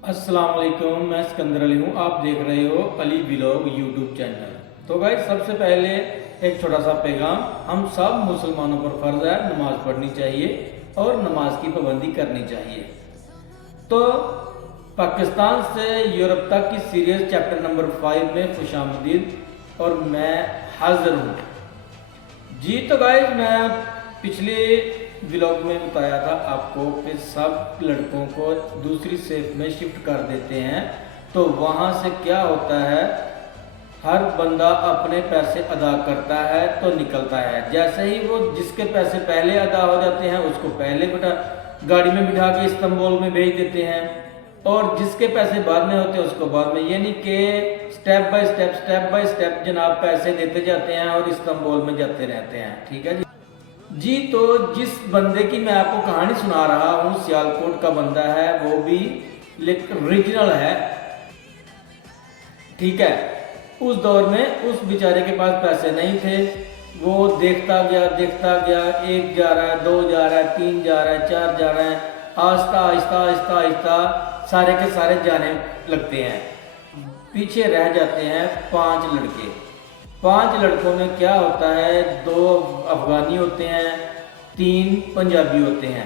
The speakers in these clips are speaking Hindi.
अस्सलाम वालेकुम, मैं सिकंदर अली हूँ। आप देख रहे हो अली व्लॉग यूट्यूब चैनल। तो गाइस, सबसे पहले एक छोटा सा पैगाम। हम सब मुसलमानों पर फ़र्ज है नमाज पढ़नी चाहिए और नमाज की पाबंदी करनी चाहिए। तो पाकिस्तान से यूरोप तक की सीरीज़ चैप्टर नंबर 5 में खुशामदीद और मैं हाजिर हूँ जी। तो गाइस, मैं पिछले व्लॉग में बताया था आपको कि सब लड़कों को दूसरी सेफ में शिफ्ट कर देते हैं। तो वहाँ से क्या होता है, हर बंदा अपने पैसे अदा करता है तो निकलता है। जैसे ही वो जिसके पैसे पहले अदा हो जाते हैं उसको पहले गाड़ी में बिठा के इस्तांबुल में भेज देते हैं, और जिसके पैसे बाद में होते हैं उसको बाद में, यानी कि स्टेप बाय स्टेप जनाब पैसे देते जाते हैं और इस्तांबुल में जाते रहते हैं। ठीक है जी। तो जिस बंदे की मैं आपको कहानी सुना रहा हूँ, सियालकोट का बंदा है, वो भी लेकिन रीजनल है। ठीक है। उस दौर में उस बेचारे के पास पैसे नहीं थे। वो देखता गया, एक जा रहा है, दो जा रहा है, तीन जा रहा है, चार जा रहा है, आहिस्ता आहिस्ता आहिस्ता आहिस्ता सारे के सारे जाने लगते हैं। पीछे रह जाते हैं 5 लड़के। 5 लड़कों में क्या होता है, 2 अफगानी होते हैं, 3 पंजाबी होते हैं।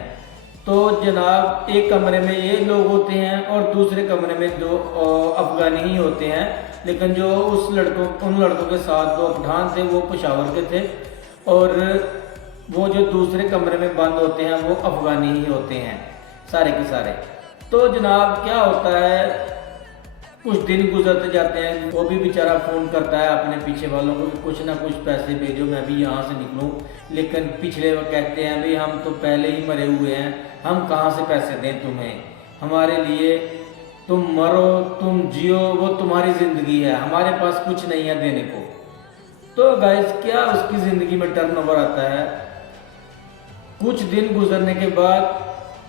तो जनाब एक कमरे में ये लोग होते हैं और दूसरे कमरे में 2 अफगानी ही होते हैं। लेकिन जो उन लड़कों के साथ 2 पठान थे वो पेशावर के थे, और वो जो दूसरे कमरे में बंद होते हैं वो अफगानी ही होते हैं सारे के सारे। तो जनाब क्या होता है, कुछ दिन गुजरते जाते हैं। वो भी बेचारा फ़ोन करता है अपने पीछे वालों को कि कुछ ना कुछ पैसे भेजो, मैं भी यहाँ से निकलूँ। लेकिन पिछले वो कहते हैं भाई हम तो पहले ही मरे हुए हैं, हम कहाँ से पैसे दें तुम्हें, हमारे लिए तुम मरो तुम जियो वो तुम्हारी ज़िंदगी है, हमारे पास कुछ नहीं है देने को। तो गाइस, क्या उसकी ज़िंदगी में टर्नओवर आता है। कुछ दिन गुजरने के बाद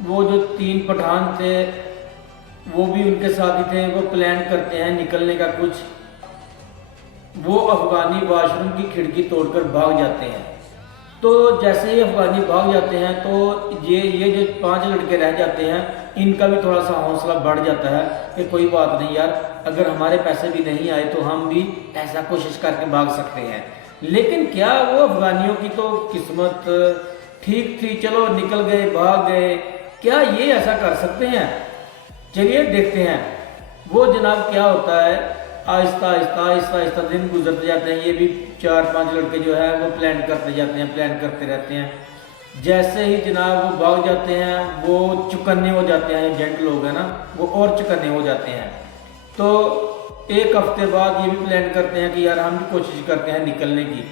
वो जो 3 पठान थे वो भी उनके साथ ही थे। वो प्लान करते हैं निकलने का कुछ। वो अफगानी वॉशरूम की खिड़की तोड़कर भाग जाते हैं। तो जैसे ही अफगानी भाग जाते हैं तो ये जो 5 लड़के रह जाते हैं, इनका भी थोड़ा सा हौसला बढ़ जाता है कि कोई बात नहीं यार, अगर हमारे पैसे भी नहीं आए तो हम भी ऐसा कोशिश करके भाग सकते हैं। लेकिन क्या वो अफगानियों की तो किस्मत ठीक थी, चलो निकल गए, भाग गए। क्या ये ऐसा कर सकते हैं? चलिए देखते हैं वो जनाब क्या होता है। आहिस्ता आहिस्ता आहिस्ता आहिस्ता दिन गुजरते जाते हैं। ये भी 4-5 लड़के जो है वो प्लान करते जाते हैं, प्लान करते रहते हैं। जैसे ही जनाब वो भाग जाते हैं, वो चुकन्ने हो जाते हैं, जेंट लोग हैं ना, वो और चुकन्ने हो जाते हैं। तो 1 हफ्ते बाद ये भी प्लान करते हैं कि यार हम भी कोशिश करते हैं निकलने की।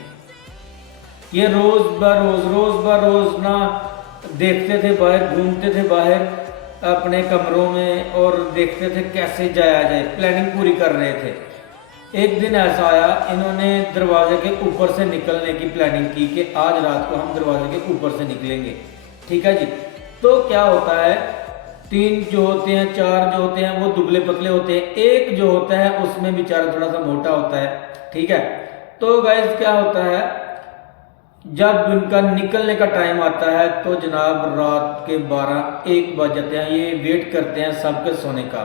ये रोज़ ब रोज़ ना देखते थे बाहर, घूमते थे बाहर अपने कमरों में और देखते थे कैसे जाया जाए, प्लानिंग पूरी कर रहे थे। एक दिन ऐसा आया, इन्होंने दरवाजे के ऊपर से निकलने की प्लानिंग की कि आज रात को हम दरवाजे के ऊपर से निकलेंगे। ठीक है जी। तो क्या होता है, 3 जो होते हैं, 4 जो होते हैं वो दुबले पतले होते हैं, एक जो होता है उसमें बेचारा थोड़ा सा मोटा होता है। ठीक है। तो गाइस क्या होता है, जब उनका निकलने का टाइम आता है तो जनाब रात के 12-1 बज जाते हैं। ये वेट करते हैं सबके सोने का।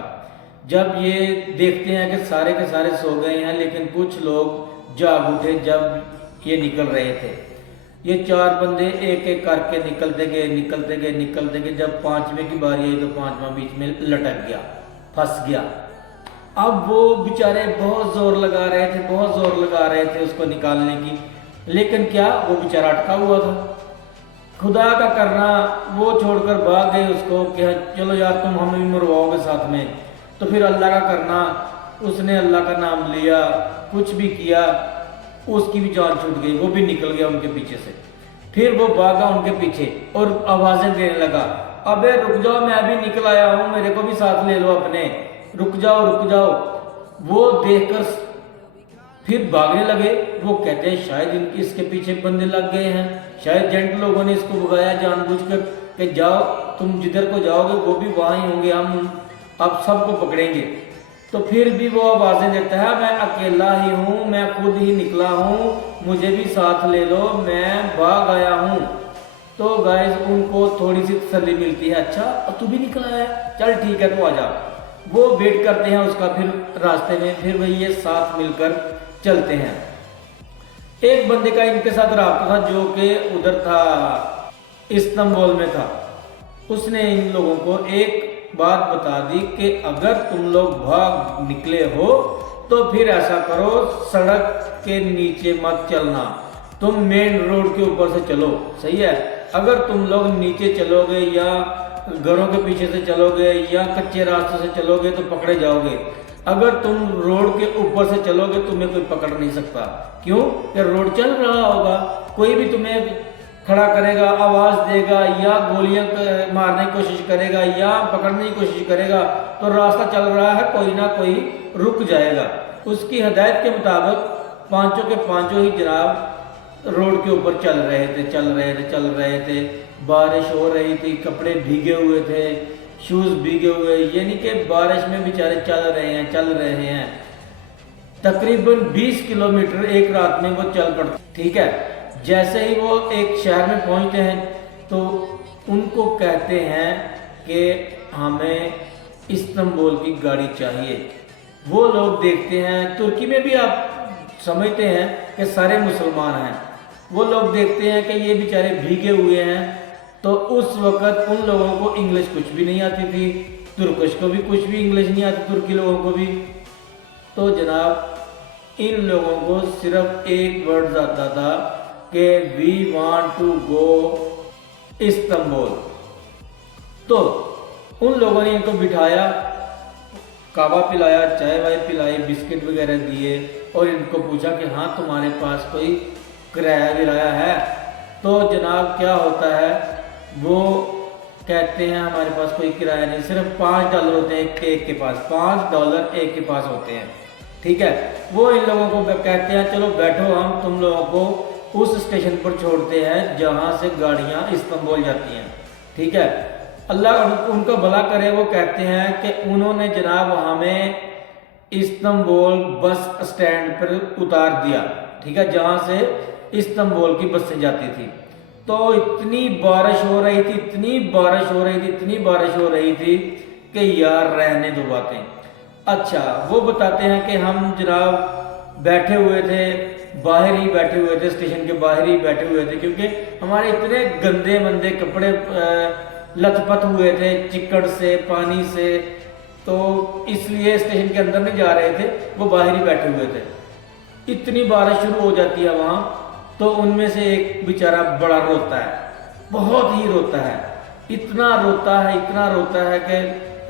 जब ये देखते हैं कि सारे के सारे सो गए हैं, लेकिन कुछ लोग जाग उठे जब ये निकल रहे थे। ये 4 बंदे एक एक करके निकलते गए। जब 5वें की बारी आई तो 5वां बीच में लटक गया, फंस गया। अब वो बेचारे बहुत जोर लगा रहे थे उसको निकालने की, लेकिन क्या वो बेचारा अटका हुआ था। खुदा का करना, वो छोड़कर भाग गए उसको कि चलो यार तुम हमें भी मरवाओगे साथ में। तो फिर अल्लाह का करना, उसने अल्लाह का नाम लिया, कुछ भी किया, उसकी भी जान छूट गई, वो भी निकल गया उनके पीछे से। फिर वो भागा उनके पीछे और आवाज़ें देने लगा, अबे रुक जाओ, मैं भी निकल आया हूँ, मेरे को भी साथ ले लो अपने, रुक जाओ। वो देखकर फिर भागने लगे। वो कहते हैं शायद इसके पीछे बंदे लग गए हैं, शायद जेंट लोगों ने इसको भगाया जानबूझकर कि जाओ तुम जिधर को जाओगे वो भी वहाँ ही होंगे, हम अब सबको पकड़ेंगे। तो फिर भी वो आवाज़ें देता है, मैं अकेला ही हूँ, मैं खुद ही निकला हूँ, मुझे भी साथ ले लो, मैं भाग आया हूँ। तो गाइस उनको थोड़ी सी तसल्ली मिलती है, अच्छा तू भी निकला है, चल ठीक है तो आ जा। वो वेट करते हैं उसका, फिर रास्ते में फिर वही ये साथ मिलकर चलते हैं। एक बंदे का इनके साथ रहा था जो कि उधर था, इस्तांबुल में था। उसने इन लोगों को एक बात बता दी कि अगर तुम लोग भाग निकले हो तो फिर ऐसा करो, सड़क के नीचे मत चलना, तुम मेन रोड के ऊपर से चलो। सही है, अगर तुम लोग नीचे चलोगे या घरों के पीछे से चलोगे या कच्चे रास्ते से चलोगे तो पकड़े जाओगे। अगर तुम रोड के ऊपर से चलोगे तुम्हें कोई पकड़ नहीं सकता। क्यों? कि रोड चल रहा होगा, कोई भी तुम्हें खड़ा करेगा, आवाज देगा या गोलियां मारने की कोशिश करेगा या पकड़ने की कोशिश करेगा, तो रास्ता चल रहा है, कोई ना कोई रुक जाएगा। उसकी हदायत के मुताबिक पांचों के पांचों ही जनाब रोड के ऊपर चल रहे थे। बारिश हो रही थी, कपड़े भीगे हुए थे, शूज भीगे हुए, यानी कि बारिश में बेचारे चल रहे हैं। तकरीबन 20 किलोमीटर एक रात में वो चल पड़ते। ठीक है, जैसे ही वो एक शहर में पहुंचते हैं तो उनको कहते हैं कि हमें इस्तांबुल की गाड़ी चाहिए। वो लोग देखते हैं, तुर्की में भी आप समझते हैं कि सारे मुसलमान हैं। वो लोग देखते हैं कि ये बेचारे भीगे हुए हैं, तो उस वक़्त उन लोगों को इंग्लिश कुछ भी नहीं आती थी, तुर्किश को भी कुछ भी इंग्लिश नहीं आती, तुर्की लोगों को भी। तो जनाब इन लोगों को सिर्फ एक वर्ड आता था कि we want to go Istanbul. तो उन लोगों ने इनको बिठाया, कावा पिलाया, चाय वाय पिलाई, बिस्किट वगैरह दिए और इनको पूछा कि हाँ तुम्हारे पास कोई किराया विराया है? तो जनाब क्या होता है, वो कहते हैं हमारे पास कोई किराया नहीं, सिर्फ $5 होते हैं एक के पास, $5 एक के पास होते हैं। ठीक है, वो इन लोगों को कहते हैं चलो बैठो, हम तुम लोगों को उस स्टेशन पर छोड़ते हैं जहाँ से गाड़ियाँ इस्तांबुल जाती हैं। ठीक है, अल्लाह उनका भला करे। वो कहते हैं कि उन्होंने जनाब हमें इस्तांबुल बस स्टैंड पर उतार दिया। ठीक है, जहाँ से इस्तांबुल की बसें जाती थी। तो इतनी बारिश हो रही थी कि यार रहने दो बातें। अच्छा, वो बताते हैं कि हम जनाब बैठे हुए थे, बाहर ही बैठे हुए थे, स्टेशन के बाहर ही बैठे हुए थे, क्योंकि हमारे इतने गंदे मंदे कपड़े लथपथ हुए थे चिकड़ से, पानी से, तो इसलिए स्टेशन के अंदर नहीं जा रहे थे, वो बाहर ही बैठे हुए थे। इतनी बारिश शुरू हो जाती है वहाँ, तो उनमें से एक बेचारा बड़ा रोता है, बहुत ही रोता है, इतना रोता है कि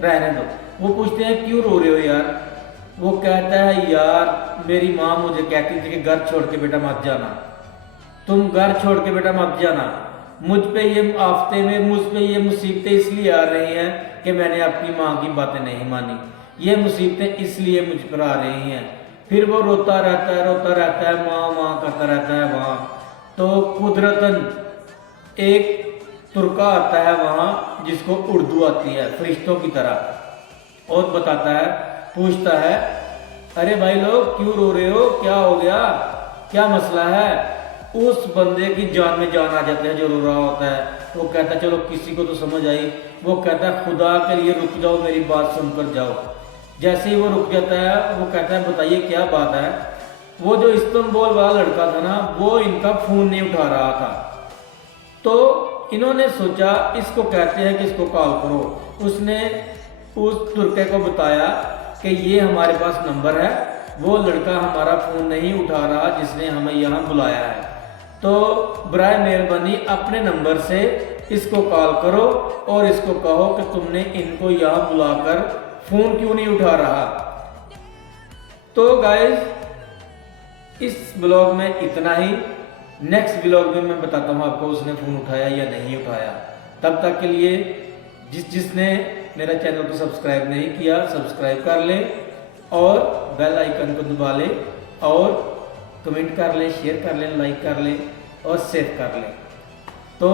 रहने दो। वो पूछते हैं क्यों रो रहे हो यार? वो कहता है यार मेरी माँ मुझे कहती थी कि घर छोड़ के बेटा मत जाना, तुम घर छोड़ के बेटा मत जाना। मुझ पे ये मुसीबतें इसलिए आ रही हैं कि मैंने अपनी माँ की बातें नहीं मानी, ये मुसीबतें इसलिए मुझ पर आ रही हैं। फिर वो रोता रहता है, माँ करता रहता है वहाँ। तो कुदरतन एक तुर्का आता है वहाँ जिसको उर्दू आती है फरिश्तों की तरह, और बताता है, पूछता है अरे भाई लोग क्यों रो रहे हो, क्या हो गया, क्या मसला है? उस बंदे की जान में जान आ जाते हैं जो रो रहा होता है। वो कहता है चलो किसी को तो समझ आई। वो कहता है खुदा के लिए रुक जाओ, मेरी बात सुनकर जाओ। जैसे ही वो रुक जाता है, वो कहता है बताइए क्या बात है? वो जो इस्तांबुल वाला लड़का था ना, वो इनका फोन नहीं उठा रहा था। तो इन्होंने सोचा इसको कहते हैं कि इसको कॉल करो। उसने उस तुर्के को बताया कि ये हमारे पास नंबर है, वो लड़का हमारा फ़ोन नहीं उठा रहा जिसने हमें यहाँ बुलाया है, तो बराए मेहरबानी अपने नंबर से इसको कॉल करो और इसको कहो कि तुमने इनको यहाँ बुलाकर फ़ोन क्यों नहीं उठा रहा। तो गाइस इस ब्लॉग में इतना ही। नेक्स्ट ब्लॉग में मैं बताता हूँ आपको उसने फ़ोन उठाया या नहीं उठाया। तब तक के लिए जिसने मेरा चैनल को सब्सक्राइब नहीं किया सब्सक्राइब कर ले और बेल आइकन को दबा ले और कमेंट कर ले, शेयर कर ले, लाइक कर ले और सेव कर ले। तो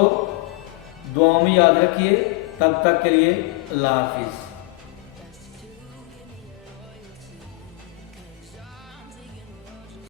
दुआओं में याद रखिए। तब तक के लिए अल्लाह हाफिज़।